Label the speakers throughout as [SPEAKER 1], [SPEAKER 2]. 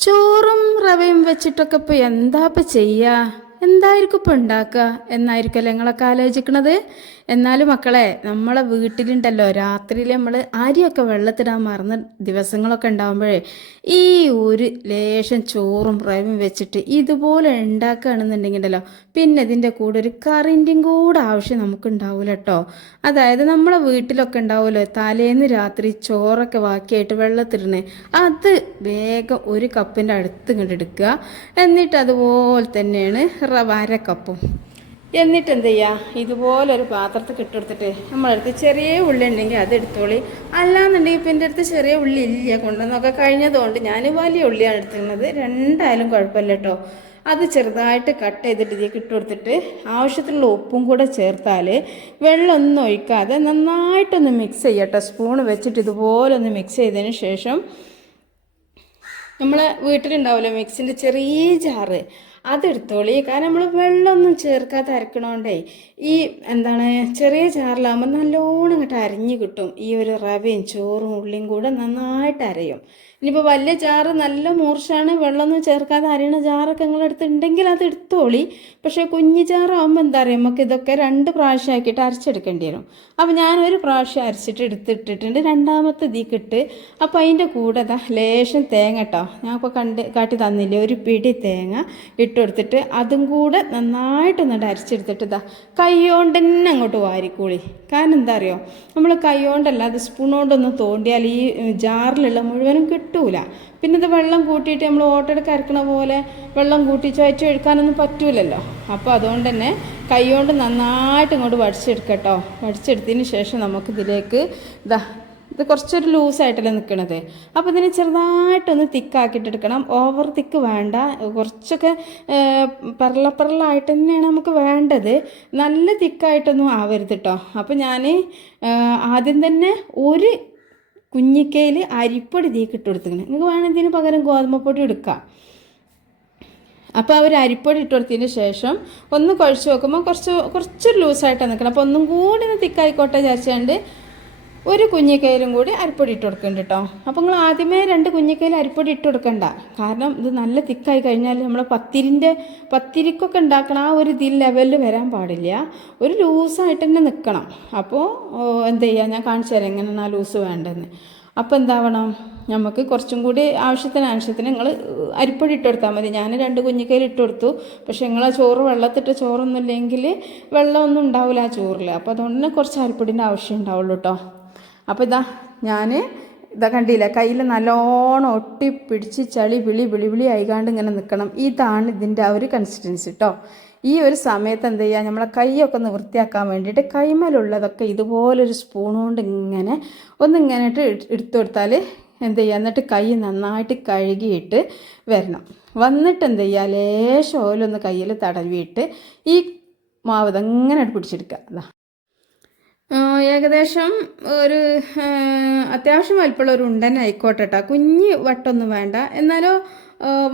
[SPEAKER 1] ചോറും റവയും വെച്ചിട്ടൊക്കെ ഇപ്പൊ എന്താ ഇപ്പൊ ചെയ്യാ? എന്തായിരിക്കും ഇപ്പൊ ഉണ്ടാക്കുക എന്നായിരിക്കുമല്ലേ നിങ്ങളൊക്കെ ആലോചിക്കണത്? എന്നാലും മക്കളെ നമ്മളെ വീട്ടിലുണ്ടല്ലോ രാത്രിയിൽ നമ്മൾ അരിയൊക്കെ വെള്ളത്തിടാൻ മറന്ന ദിവസങ്ങളൊക്കെ ഉണ്ടാകുമ്പോഴേ ഈ ഒരു ലേശം ചോറും പ്രയവും വെച്ചിട്ട് ഇതുപോലെ ഉണ്ടാക്കുകയാണെന്നുണ്ടെങ്കിൽ ഉണ്ടല്ലോ പിന്നെ ഇതിന്റെ കൂടെ ഒരു കറിന്റെയും കൂടെ ആവശ്യം നമുക്ക് ഉണ്ടാവില്ല കേട്ടോ അതായത് നമ്മളെ വീട്ടിലൊക്കെ ഉണ്ടാവുമല്ലോ തലേന്ന് രാത്രി ചോറൊക്കെ ബാക്കിയായിട്ട് വെള്ളത്തിടണേ അത് വേഗം ഒരു കപ്പിന്റെ അടുത്ത് ഇങ്ങോട്ട് എടുക്കുക. എന്നിട്ട് അതുപോലെ തന്നെയാണ് റവാര കപ്പും എന്നിട്ട് എന്ത് ചെയ്യുക ഇതുപോലൊരു പാത്രത്തിൽ കിട്ടെടുത്തിട്ട് നമ്മളടുത്ത് ചെറിയ ഉള്ളി ഉണ്ടെങ്കിൽ അത് എടുത്തോളി. അല്ലാന്നുണ്ടെങ്കിൽ ഇപ്പം എന്റെ അടുത്ത് ചെറിയ ഉള്ളി ഇല്ല. കൊണ്ടുവന്നൊക്കെ കഴിഞ്ഞതുകൊണ്ട് ഞാൻ വലിയ ഉള്ളിയാണ് എടുത്തിരുന്നത് രണ്ടായാലും കുഴപ്പമില്ല കേട്ടോ അത് ചെറുതായിട്ട് കട്ട് ചെയ്തിട്ട് ഇതിലേക്ക് ഇട്ട് കൊടുത്തിട്ട് ആവശ്യത്തിനുള്ള ഉപ്പും കൂടെ ചേർത്താൽ വെള്ളമൊന്നും ഒഴിക്കാതെ നന്നായിട്ടൊന്ന് മിക്സ് ചെയ്യട്ടോ സ്പൂൺ വെച്ചിട്ട് ഇതുപോലെ ഒന്ന് മിക്സ് ചെയ്തതിന് ശേഷം നമ്മളെ വീട്ടിലുണ്ടാവില്ല മിക്സിന്റെ ചെറിയ ജാറ്. അതെടുത്തോളി. കാരണം നമ്മൾ വെള്ളമൊന്നും ചേർക്കാതെ അരക്കണോണ്ടേ ഈ എന്താണ് ചെറിയ ചാറിലാകുമ്പോൾ നല്ലോണം ഇങ്ങോട്ട് അരിഞ്ഞ് കിട്ടും. ഈ ഒരു റവയും ചോറും ഉള്ളിയും കൂടെ നന്നായിട്ട് അരയും. ഇനിയിപ്പോൾ വലിയ ജാറ് നല്ല മൂർച്ചാണ് വെള്ളമൊന്നും ചേർക്കാതെ അരിയണ ജാറൊക്കെ നിങ്ങളെടുത്തുണ്ടെങ്കിൽ അത് എടുത്തോളി. പക്ഷേ കുഞ്ഞു ജാറാകുമ്പോൾ എന്താ പറയുക നമുക്ക് ഇതൊക്കെ രണ്ട് പ്രാവശ്യം ആക്കിയിട്ട് അരച്ചെടുക്കേണ്ടി വരും. അപ്പോൾ ഞാനൊരു പ്രാവശ്യം അരച്ചിട്ട് എടുത്തിട്ടിട്ടുണ്ട്. രണ്ടാമത്തെ ഇതിക്കിട്ട്. അപ്പോൾ അതിന്റെ കൂടെ അതാ ലേശം തേങ്ങ കേട്ടോ ഞാൻ ഇപ്പോൾ കണ്ട് കാട്ടി തന്നില്ലേ? ഒരു പിടി തേങ്ങ ഇട്ട് കൊടുത്തിട്ട് അതും കൂടെ നന്നായിട്ട് എന്നിട്ട് അരച്ചെടുത്തിട്ട് ഇതാ കൈ കൊണ്ട് തന്നെ അങ്ങോട്ട് വാരിക്കൂളി. കാരണം എന്താ അറിയോ? നമ്മൾ കൈ കൊണ്ടല്ല അത് സ്പൂൺ കൊണ്ടൊന്ന് തോണ്ടിയാൽ ഈ ജാറിലുള്ള മുഴുവനും കിട്ടൂല. പിന്നെ ഇത് വെള്ളം കൂട്ടിയിട്ട് നമ്മൾ ഓട്ടെടുക്ക് അരക്കണ പോലെ വെള്ളം കൂട്ടി ചുവച്ച് എടുക്കാനൊന്നും പറ്റൂലല്ലോ. അപ്പോൾ അതുകൊണ്ട് തന്നെ കൈകൊണ്ട് നന്നായിട്ട് ഇങ്ങോട്ട് വടിച്ചെടുക്കട്ടോ. വടിച്ചെടുത്തതിന് ശേഷം നമുക്ക് ഇതിലേക്ക് ഇതാ ഇത് കുറച്ചൊരു ലൂസായിട്ടല്ലേ നിൽക്കണത് അപ്പോൾ ഇതിനെ ചെറുതായിട്ടൊന്ന് തിക്കാക്കിയിട്ട് എടുക്കണം ഓവർ തിക്ക് വേണ്ട. കുറച്ചൊക്കെ പെരളപ്പെരളായിട്ട് തന്നെയാണ് നമുക്ക് വേണ്ടത്. നല്ല തിക്കായിട്ടൊന്നും ആവരുത് കേട്ടോ അപ്പോൾ ഞാൻ ആദ്യം തന്നെ ഒരു കുഞ്ഞിക്കയിൽ അരിപ്പൊടി തീ കിട്ടുകൊടുത്തിങ്ങനെ നിങ്ങൾക്ക് വേണമെങ്കിൽ പകരം ഗോതമ്പൊടി എടുക്കാം. അപ്പോൾ അവർ അരിപ്പൊടി ഇട്ട് കൊടുത്തതിന് ശേഷം ഒന്ന് കുഴച്ച് നോക്കുമ്പോൾ കുറച്ച് കുറച്ചൊരു ലൂസായിട്ടാണ് നിൽക്കണം അപ്പോൾ ഒന്നും കൂടി ഒന്ന് തിക്കായിക്കോട്ടെ വിചാരിച്ചുകൊണ്ട് ഒരു കുഞ്ഞിക്കയിലും കൂടി അരിപ്പൊടി ഇട്ട് കൊടുക്കുന്നുണ്ട് കേട്ടോ അപ്പോൾ നിങ്ങൾ ആദ്യമേ രണ്ട് കുഞ്ഞിക്കയിൽ അരിപ്പൊടി ഇട്ട് കൊടുക്കണ്ട. കാരണം ഇത് നല്ല തിക്കായി കഴിഞ്ഞാൽ നമ്മൾ പത്തിരിന്റെ പത്തിരിക്കൊക്കെ ഉണ്ടാക്കണം ആ ഒരു ഇതിൽ ലെവലിൽ വരാൻ പാടില്ല. ഒരു ലൂസായിട്ട് തന്നെ നിൽക്കണം അപ്പോൾ എന്ത് ചെയ്യുക ഞാൻ കാണിച്ചു തരാം എങ്ങനെയാണ് ആ ലൂസ് വേണ്ടതെന്ന്. അപ്പോൾ എന്താവണം? നമുക്ക് കുറച്ചും കൂടി ആവശ്യത്തിന് ആവശ്യത്തിന് നിങ്ങൾ അരിപ്പൊടി ഇട്ട് കൊടുത്താൽ മതി. ഞാൻ രണ്ട് കുഞ്ഞിക്കയിൽ ഇട്ട് കൊടുത്തു. പക്ഷേ നിങ്ങൾ ആ ചോറ് വെള്ളത്തിട്ട് ചോറൊന്നും ഇല്ലെങ്കിൽ വെള്ളമൊന്നും ഉണ്ടാവില്ല ആ ചോറിൽ അപ്പോൾ അതുകൊണ്ട് തന്നെ കുറച്ച് അരിപ്പൊടിന്റെ ആവശ്യം ഉണ്ടാവുള്ളൂ കേട്ടോ അപ്പോൾ ഇതാ ഞാൻ ഇതാ കണ്ടില്ലേ കയ്യിൽ നല്ലോണം ഒട്ടി പിടിച്ച് ചളി വിളി വിളി വിളി ആയിക്കാണ്ട് ഇങ്ങനെ നിൽക്കണം ഇതാണ് ഇതിന്റെ ആ ഒരു കൺസിസ്റ്റൻസി കേട്ടോ ഈ ഒരു സമയത്ത് എന്ത് ചെയ്യുക നമ്മളെ കൈയൊക്കെ ഒന്ന് വൃത്തിയാക്കാൻ വേണ്ടിയിട്ട് കൈമലുള്ളതൊക്കെ ഇതുപോലൊരു സ്പൂൺ കൊണ്ട് ഇങ്ങനെ ഒന്നിങ്ങനെ എടുത്തു കൊടുത്താൽ എന്ത് ചെയ്യുക എന്നിട്ട് കൈ നന്നായിട്ട് കഴുകിയിട്ട് വരണം. വന്നിട്ട് എന്ത് ചെയ്യുക ലേശം ഓയിലൊന്ന് കയ്യിൽ തടവിയിട്ട് ഈ മാവ് ഇതങ്ങനെ പിടിച്ചെടുക്കുക. അതാ ഏകദേശം ഒരു അത്യാവശ്യം വലിപ്പമുള്ള ഒരു ഉണ്ടൻ ആയിക്കോട്ടെ കേട്ടോ കുഞ്ഞ് വട്ടൊന്നും വേണ്ട. എന്നാലോ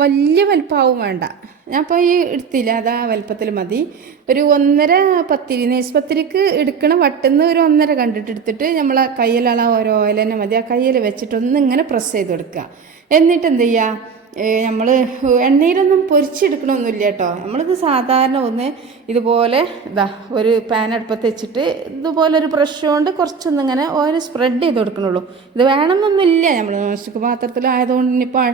[SPEAKER 1] വലിയ വലിപ്പാവും വേണ്ട. ഞാൻ അപ്പോൾ ഈ എടുത്തില്ല അതാ വലിപ്പത്തിൽ മതി. ഒരു ഒന്നര പത്തിരി നെയ്സ് പത്തിരിക്ക് എടുക്കണ വട്ടെന്ന് ഒരു ഒന്നര കണ്ടിട്ട് എടുത്തിട്ട് നമ്മളെ കയ്യിലുള്ള ഓരോ ഓയിൽ തന്നെ മതി. ആ കയ്യിൽ വെച്ചിട്ട് ഒന്ന് ഇങ്ങനെ പ്രസ് ചെയ്ത് കൊടുക്കുക എന്നിട്ട് എന്ത് ചെയ്യുക? നമ്മൾ എണ്ണയിലൊന്നും പൊരിച്ചെടുക്കണമൊന്നുമില്ല കേട്ടോ. നമ്മളിത് സാധാരണ ഒന്ന് ഇതുപോലെ ഇതാ ഒരു പാൻ അടുപ്പത്ത് വെച്ചിട്ട് ഇതുപോലെ ഒരു ബ്രഷ് കൊണ്ട് കുറച്ചൊന്നും ഇങ്ങനെ ഓയിൽ സ്പ്രെഡ് ചെയ്ത് കൊടുക്കണുള്ളൂ. ഇത് വേണമെന്നൊന്നുമില്ല നമ്മൾ നോസ്റ്റിക് പാത്രത്തിലായതുകൊണ്ട് ഇനിയിപ്പോൾ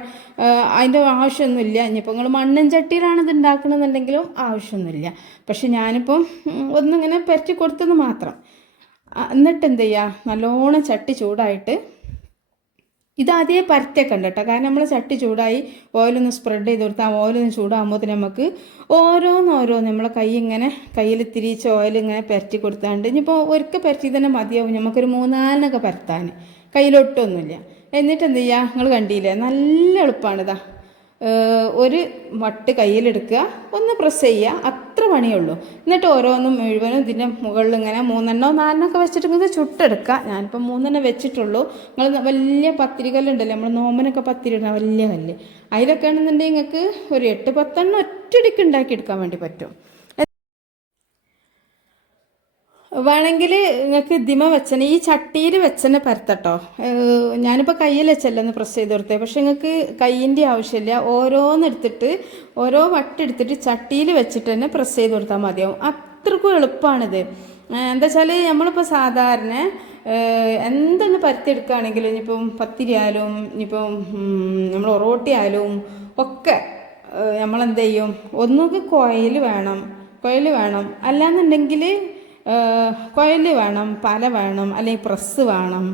[SPEAKER 1] അതിന്റെ ആവശ്യമൊന്നുമില്ല. ഇനിയിപ്പോൾ നിങ്ങൾ മണ്ണും ചട്ടിയിലാണ് ഇത് ഉണ്ടാക്കണമെന്നുണ്ടെങ്കിലും ആവശ്യമൊന്നുമില്ല. പക്ഷെ ഞാനിപ്പം ഒന്നിങ്ങനെ പരറ്റി കൊടുത്തെന്ന് മാത്രം. എന്നിട്ട് എന്ത് ചെയ്യുക നല്ലോണം ചട്ടി ചൂടായിട്ട് ഇതാദ്യമേ അതേ ഉണ്ട് കേട്ടോ. കാരണം നമ്മൾ ചട്ടി ചൂടായി ഓയിലൊന്ന് സ്പ്രെഡ് ചെയ്ത് കൊടുത്താൽ ഓയിലൊന്ന് ചൂടാകുമ്പോൾ നമുക്ക് ഓരോന്നോരോന്ന് നമ്മളെ കൈ ഇങ്ങനെ കയ്യിൽ തിരിച്ച് ഓയിൽ ഇങ്ങനെ പരറ്റി കൊടുത്താണ്ട് ഇനിയിപ്പോൾ ഒരിക്കൽ പരറ്റി തന്നെ മതിയാവും. നമുക്കൊരു മൂന്നാലിനൊക്കെ പരത്താൻ കയ്യിലൊട്ടൊന്നുമില്ല. എന്നിട്ട് എന്ത് ചെയ്യുക നിങ്ങൾ കണ്ടില്ലേ? നല്ല എളുപ്പമാണ് ഇതാ. ഒരു വട്ട് കയ്യിലെടുക്കുക. ഒന്ന് പ്രസ് ചെയ്യുക. അത്ര പണിയുള്ളൂ. എന്നിട്ട് ഓരോന്നും മുഴുവനും ഇതിന്റെ മുകളിൽ ഇങ്ങനെ മൂന്നെണ്ണോ നാലെണ്ണോ ഒക്കെ വെച്ചിട്ട് ഇത് ചുട്ടെടുക്കുക. ഞാനിപ്പോൾ മൂന്നെണ്ണം വെച്ചിട്ടുള്ളൂ. നിങ്ങൾ വലിയ പത്തിരി കല്ലുണ്ടല്ലോ നമ്മൾ നോമ്പനൊക്കെ പത്തിരി ഇടുന്ന വലിയ കല്ല്. അതിലൊക്കെ ആണെന്നുണ്ടെങ്കിൽ നിങ്ങൾക്ക് ഒരു എട്ട് പത്തെണ്ണം ഒറ്റയടിക്ക് ഉണ്ടാക്കി എടുക്കാൻ വേണ്ടി പറ്റും. വേണമെങ്കിൽ നിങ്ങൾക്ക് ഇതിമ വെച്ചനെ ഈ ചട്ടിയിൽ വെച്ചനെ പരത്തട്ടോ. ഞാനിപ്പോൾ കയ്യിൽ വെച്ചല്ലെന്ന് പ്രസ് ചെയ്ത് കൊടുത്തേ. പക്ഷെ നിങ്ങൾക്ക് കയ്യിന്റെ ആവശ്യമില്ല. ഓരോന്നെടുത്തിട്ട് ഓരോ വട്ടെടുത്തിട്ട് ചട്ടിയിൽ വെച്ചിട്ട് തന്നെ പ്രസ് ചെയ്ത് കൊടുത്താൽ മതിയാവും. അത്രക്കും എളുപ്പമാണിത് എന്താ വെച്ചാൽ നമ്മളിപ്പോൾ സാധാരണ എന്തൊന്ന് പരത്തിയെടുക്കുകയാണെങ്കിലും ഇനിയിപ്പം പത്തിരി ആയാലും ഇനിയിപ്പം നമ്മൾ ഒറോട്ടി ആയാലും ഒക്കെ നമ്മളെന്ത് ചെയ്യും? ഒന്നുകിൽ കോയിൽ വേണം കോയിൽ വേണം. അല്ലാന്നുണ്ടെങ്കിൽ കോയിൽ വേണം പല വേണം അല്ലെങ്കിൽ പ്രസ് വേണം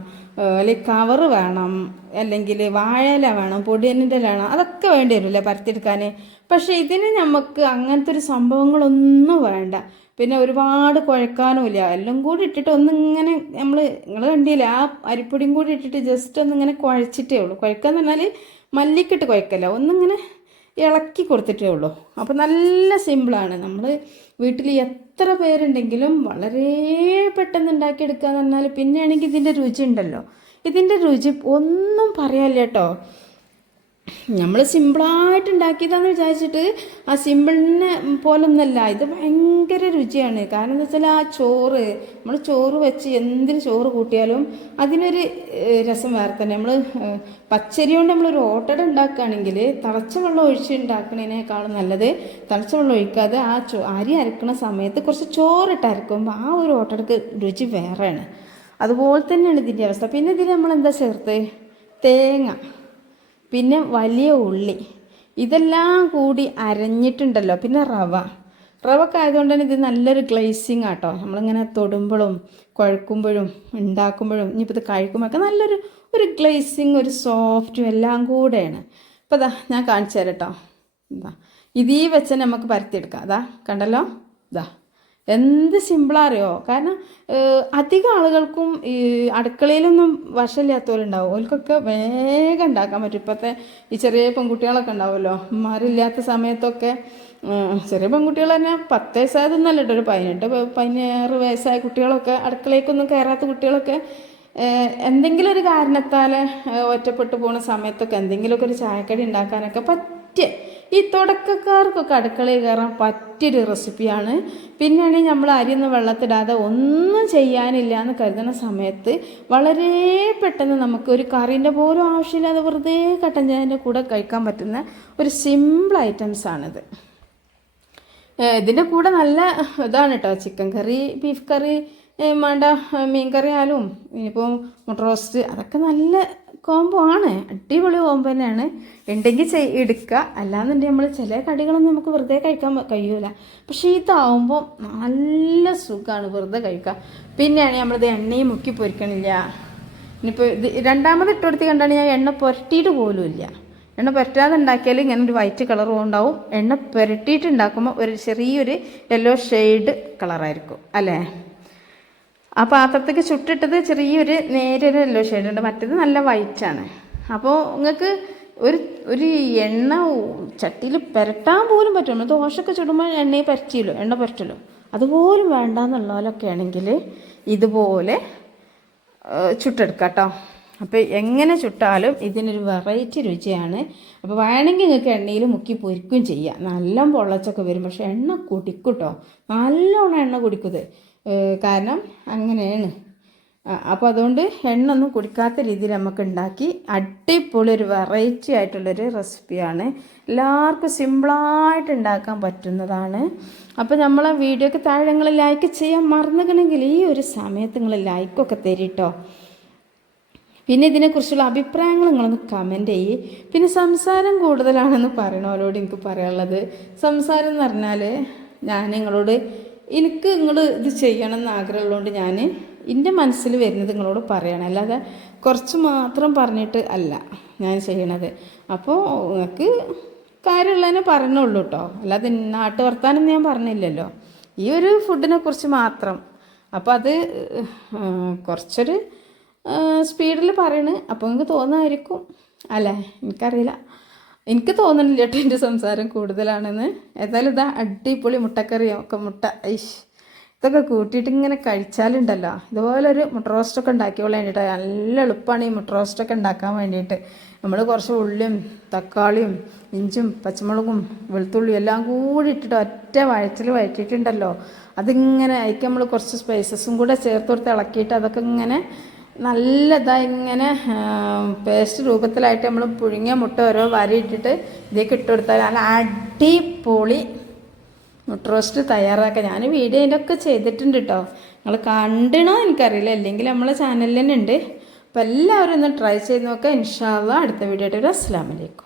[SPEAKER 1] അല്ലെങ്കിൽ കവർ വേണം അല്ലെങ്കിൽ വാഴയില വേണം പൊടിയനിന്റെ വേണം അതൊക്കെ വേണ്ടി വരില്ലേ പരത്തിയെടുക്കാൻ? പക്ഷേ ഇതിന് നമുക്ക് അങ്ങനത്തെ ഒരു സംഭവങ്ങളൊന്നും വേണ്ട. പിന്നെ ഒരുപാട് കുഴക്കാനുമില്ല. എല്ലാം കൂടി ഇട്ടിട്ട് ഒന്നിങ്ങനെ നമ്മൾ നിങ്ങൾ കണ്ടില്ല ആ അരിപ്പൊടിയും കൂടി ഇട്ടിട്ട് ജസ്റ്റ് ഒന്നിങ്ങനെ കുഴച്ചിട്ടേ ഉള്ളൂ. കുഴക്കാന്ന് പറഞ്ഞാൽ മല്ലിക്കിട്ട് കുഴക്കല്ല. ഒന്നിങ്ങനെ ഇളക്കി കൊടുത്തിട്ടേ ഉള്ളൂ. അപ്പോൾ നല്ല സിമ്പിളാണ് നമ്മൾ വീട്ടിൽ എത്ര പേരുണ്ടെങ്കിലും വളരെ പെട്ടെന്ന് ഉണ്ടാക്കിയെടുക്കുക എന്ന് പറഞ്ഞാൽ പിന്നെയാണെങ്കിൽ ഇതിന്റെ രുചി ഉണ്ടല്ലോ. ഇതിന്റെ രുചി ഒന്നും പറയാനില്ല കേട്ടോ. നമ്മൾ സിമ്പിളായിട്ട് ഉണ്ടാക്കിയതാന്ന് വിചാരിച്ചിട്ട് ആ സിമ്പിളിനെ പോലൊന്നല്ല. ഇത് ഭയങ്കര രുചിയാണ്. കാരണം എന്താ വെച്ചാൽ ആ ചോറ് നമ്മൾ ചോറ് വെച്ച് എന്തിന് ചോറ് കൂട്ടിയാലും അതിനൊരു രസം വേറെ തന്നെ. നമ്മൾ പച്ചരി കൊണ്ട് നമ്മളൊരു ഓട്ടട ഉണ്ടാക്കുകയാണെങ്കിൽ തിളച്ച വെള്ളം ഒഴിച്ച് ഉണ്ടാക്കുന്നതിനേക്കാളും നല്ലത് തിളച്ച വെള്ളം ഒഴിക്കാതെ ആ ചോ അരി അരക്കുന്ന സമയത്ത് കുറച്ച് ചോറിട്ട് അരക്കുമ്പോൾ ആ ഒരു ഓട്ടടക്ക് രുചി വേറെയാണ്. അതുപോലെ തന്നെയാണ് ഇതിന്റെ അവസ്ഥ. പിന്നെ ഇതിൽ നമ്മൾ എന്താ ചേർത്ത്? തേങ്ങ. പിന്നെ വലിയ ഉള്ളി. ഇതെല്ലാം കൂടി അരഞ്ഞിട്ടുണ്ടല്ലോ. പിന്നെ റവ. റവൊക്കെ ആയതുകൊണ്ട് തന്നെ ഇത് നല്ലൊരു ഗ്ലേസിങ് ആട്ടോ. നമ്മളിങ്ങനെ തൊടുമ്പോഴും കുഴക്കുമ്പോഴും ഉണ്ടാക്കുമ്പോഴും ഇനിയിപ്പോൾ ഇത് കഴിക്കുമ്പോഴൊക്കെ നല്ലൊരു ഒരു ഗ്ലേസിങ് ഒരു സോഫ്റ്റും എല്ലാം കൂടെയാണ്. ഇപ്പോൾ ഇതാ ഞാൻ കാണിച്ചു തരാം കേട്ടോ. ഇതാ ഇതീ വെച്ച് നമുക്ക് പരത്തിയെടുക്കാം. അതാ കണ്ടല്ലോ? ഇതാ എന്ത് സിമ്പിളാറിയോ കാരണം അധികം ആളുകൾക്കും ഈ അടുക്കളയിലൊന്നും വശമില്ലാത്തവരുണ്ടാവും. ഓൽക്കൊക്കെ വേഗം ഉണ്ടാക്കാൻ പറ്റും. ഇപ്പോഴത്തെ ഈ ചെറിയ പെൺകുട്ടികളൊക്കെ ഉണ്ടാവുമല്ലോ. ഉമ്മാരില്ലാത്ത സമയത്തൊക്കെ ചെറിയ പെൺകുട്ടികൾ തന്നെ പത്ത് വയസ്സായതൊന്നല്ല കേട്ടോ. ഒരു പതിനെട്ട് പതിനാറ് വയസ്സായ കുട്ടികളൊക്കെ അടുക്കളയിലേക്കൊന്നും കയറാത്ത കുട്ടികളൊക്കെ എന്തെങ്കിലും ഒരു കാരണത്താൽ ഒറ്റപ്പെട്ടു പോകുന്ന സമയത്തൊക്കെ എന്തെങ്കിലുമൊക്കെ ഒരു ചായക്കടി ഉണ്ടാക്കാനൊക്കെ പറ്റിയ ഈ തുടക്കക്കാർക്കൊക്കെ അടുക്കളയിൽ കയറാൻ പറ്റിയൊരു റെസിപ്പിയാണ്. പിന്നെയാണെങ്കിൽ നമ്മൾ അരിയൊന്നും വെള്ളത്തിടാതെ ഒന്നും ചെയ്യാനില്ല എന്ന് കരുതുന്ന സമയത്ത് വളരെ പെട്ടെന്ന് നമുക്ക് ഒരു കറീന്റെ പോലും ആവശ്യമില്ലാതെ വെറുതെ കട്ടൻ കൂടെ കഴിക്കാൻ പറ്റുന്ന ഒരു സിമ്പിൾ ഐറ്റംസ് ആണിത്. ഇതിന്റെ കൂടെ നല്ല ഇതാണ് കേട്ടോ ചിക്കൻ കറി ബീഫ് കറി വേണ്ട മീൻ കറി ആയാലും ഇനിയിപ്പോൾ മുട്ട റോസ്റ്റ് അതൊക്കെ നല്ല കോംബോ ആണ്. അടിപൊളി കോംബോ തന്നെയാണ്. ഉണ്ടെങ്കിൽ എടുക്കുക അല്ലാന്നുണ്ടെങ്കിൽ നമ്മൾ ചില കടികളൊന്നും നമുക്ക് വെറുതെ കഴിക്കാൻ കഴിയൂല. പക്ഷേ ഇതാവുമ്പോൾ നല്ല സുഖമാണ് വെറുതെ കഴിക്കുക പിന്നെയാണ് നമ്മളിത് എണ്ണയും മുക്കി പൊരിക്കണില്ല. ഇനിയിപ്പോൾ ഇത് രണ്ടാമത് ഇട്ട് കൊടുത്തി കണ്ടാണ് ഞാൻ എണ്ണ പുരട്ടിയിട്ട് പോലുമില്ല എണ്ണ പുരട്ടാതെ ഉണ്ടാക്കിയാൽ ഇങ്ങനെ ഒരു വൈറ്റ് കളറും ഉണ്ടാവും. എണ്ണ പുരട്ടിയിട്ട് ഉണ്ടാക്കുമ്പോൾ ഒരു ചെറിയൊരു യെല്ലോ ഷെയ്ഡ് കളറായിരിക്കും അല്ലേ? ആ പാത്രത്തേക്ക് ചുട്ടിട്ടത് ചെറിയൊരു നേരൊരു യെല്ലോ ഷെയ്ഡ് ഉണ്ട്. മറ്റേത് നല്ല വൈറ്റാണ് അപ്പോൾ നിങ്ങൾക്ക് ഒരു ഒരു എണ്ണ ചട്ടിയിൽ പുരട്ടാൻ പോലും പറ്റും നമ്മൾ ദോശയൊക്കെ ചുടുമ്പോൾ എണ്ണയെ പരറ്റിയല്ലോ എണ്ണ പുരട്ടല്ലോ. അതുപോലും വേണ്ട എന്നുള്ളതിലൊക്കെ ആണെങ്കിൽ ഇതുപോലെ ചുട്ടെടുക്കാം കേട്ടോ അപ്പോൾ എങ്ങനെ ചുട്ടാലും ഇതിനൊരു വെറൈറ്റി രുചിയാണ്. അപ്പോൾ വേണമെങ്കിൽ നിങ്ങൾക്ക് എണ്ണയിൽ മുക്കി പൊരിക്കുകയും ചെയ്യാം. നല്ല പൊള്ളച്ചൊക്കെ വരും. പക്ഷേ എണ്ണ കുടിക്കും കേട്ടോ നല്ലോണം എണ്ണ കുടിക്കുന്നത് കാരണം അങ്ങനെയാണ്. അപ്പോൾ അതുകൊണ്ട് എണ്ണ ഒന്നും കുടിക്കാത്ത രീതിയിൽ നമുക്ക് ഉണ്ടാക്കി അടിപൊളി ഒരു വെറൈറ്റി ആയിട്ടുള്ളൊരു റെസിപ്പിയാണ് എല്ലാവർക്കും സിമ്പിളായിട്ട് ഉണ്ടാക്കാൻ പറ്റുന്നതാണ്. അപ്പോൾ നമ്മളെ വീഡിയോക്ക് താഴെ നിങ്ങൾ ലൈക്ക് ചെയ്യാൻ മറന്നുകണമെങ്കിൽ ഈ ഒരു സമയത്ത് നിങ്ങൾ ലൈക്കൊക്കെ തരിട്ടോ. പിന്നെ ഇതിനെക്കുറിച്ചുള്ള അഭിപ്രായങ്ങൾ നിങ്ങളൊന്ന് കമന്റ് ചെയ്യ്. പിന്നെ സംസാരം കൂടുതലാണെന്ന് പറയണവരോട് എനിക്ക് പറയാനുള്ളത്. സംസാരം എന്ന് പറഞ്ഞാൽ ഞാൻ നിങ്ങളോട് എനിക്ക് നിങ്ങൾ ഇത് ചെയ്യണം എന്ന് ആഗ്രഹമുള്ളതുകൊണ്ട് ഞാൻ എന്റെ മനസ്സിൽ വരുന്നത് നിങ്ങളോട് പറയണം. അല്ലാതെ കുറച്ച് മാത്രം പറഞ്ഞിട്ട് അല്ല ഞാൻ ചെയ്യണത്. അപ്പോൾ നിങ്ങൾക്ക് കാര്യമുള്ളതിനെ പറഞ്ഞുള്ളൂ കേട്ടോ അല്ലാതെ നാട്ടു വർത്താനം ഞാൻ പറഞ്ഞില്ലല്ലോ. ഈ ഒരു ഫുഡിനെ കുറിച്ച് മാത്രം. അപ്പോൾ അത് കുറച്ചൊരു സ്പീഡിൽ പറയണ്. അപ്പോൾ നിങ്ങൾക്ക് തോന്നായിരിക്കും അല്ലേ? എനിക്കറിയില്ല. എനിക്ക് തോന്നുന്നില്ല കേട്ടോ എന്റെ സംസാരം കൂടുതലാണെന്ന്. ഏതായാലും ഇതാ അടിപൊളി മുട്ടക്കറിയോ ഒക്കെ മുട്ട ഐഷ്. ഇതൊക്കെ കൂട്ടിയിട്ട് ഇങ്ങനെ കഴിച്ചാലുണ്ടല്ലോ. ഇതുപോലെ ഒരു മുട്ട റോസ്റ്റൊക്കെ ഉണ്ടാക്കിയോളാം വേണ്ടിയിട്ട്. നല്ല എളുപ്പമാണ് ഈ മുട്ട റോസ്റ്റൊക്കെ ഉണ്ടാക്കാൻ വേണ്ടിയിട്ട്. നമ്മൾ കുറച്ച് ഉള്ളിയും തക്കാളിയും ഇഞ്ചും പച്ചമുളകും വെളുത്തുള്ളിയും എല്ലാം കൂടി ഇട്ടിട്ട് ഒറ്റ വഴറ്റിൽ വഴറ്റിയിട്ടുണ്ടല്ലോ. അതിങ്ങനെ അതിക്ക് നമ്മൾ കുറച്ച് സ്പൈസസും കൂടെ ചേർത്ത് കൊടുത്ത് ഇളക്കിയിട്ട് അതൊക്കെ ഇങ്ങനെ നല്ലതായി ഇങ്ങനെ പേസ്റ്റ് രൂപത്തിലായിട്ട് നമ്മൾ പുഴുങ്ങിയ മുട്ട ഓരോ വരി ഇട്ടിട്ട് ഇതിലേക്ക് ഇട്ട് കൊടുത്താൽ നല്ല അടിപൊളി മുട്ട റോസ്റ്റ് തയ്യാറാക്കുക ഞാൻ വീഡിയോ അതിന്റെ ഒക്കെ ചെയ്തിട്ടുണ്ട് കേട്ടോ നിങ്ങൾ കണ്ടണോ എനിക്കറിയില്ല. അല്ലെങ്കിൽ നമ്മളെ ചാനലിൽ തന്നെ ഉണ്ട്. അപ്പോൾ എല്ലാവരും ഒന്ന് ട്രൈ ചെയ്ത് നോക്കുക ഇൻഷാല്ല അടുത്ത വീഡിയോ ആയിട്ട് അസ്സാം വലൈക്കും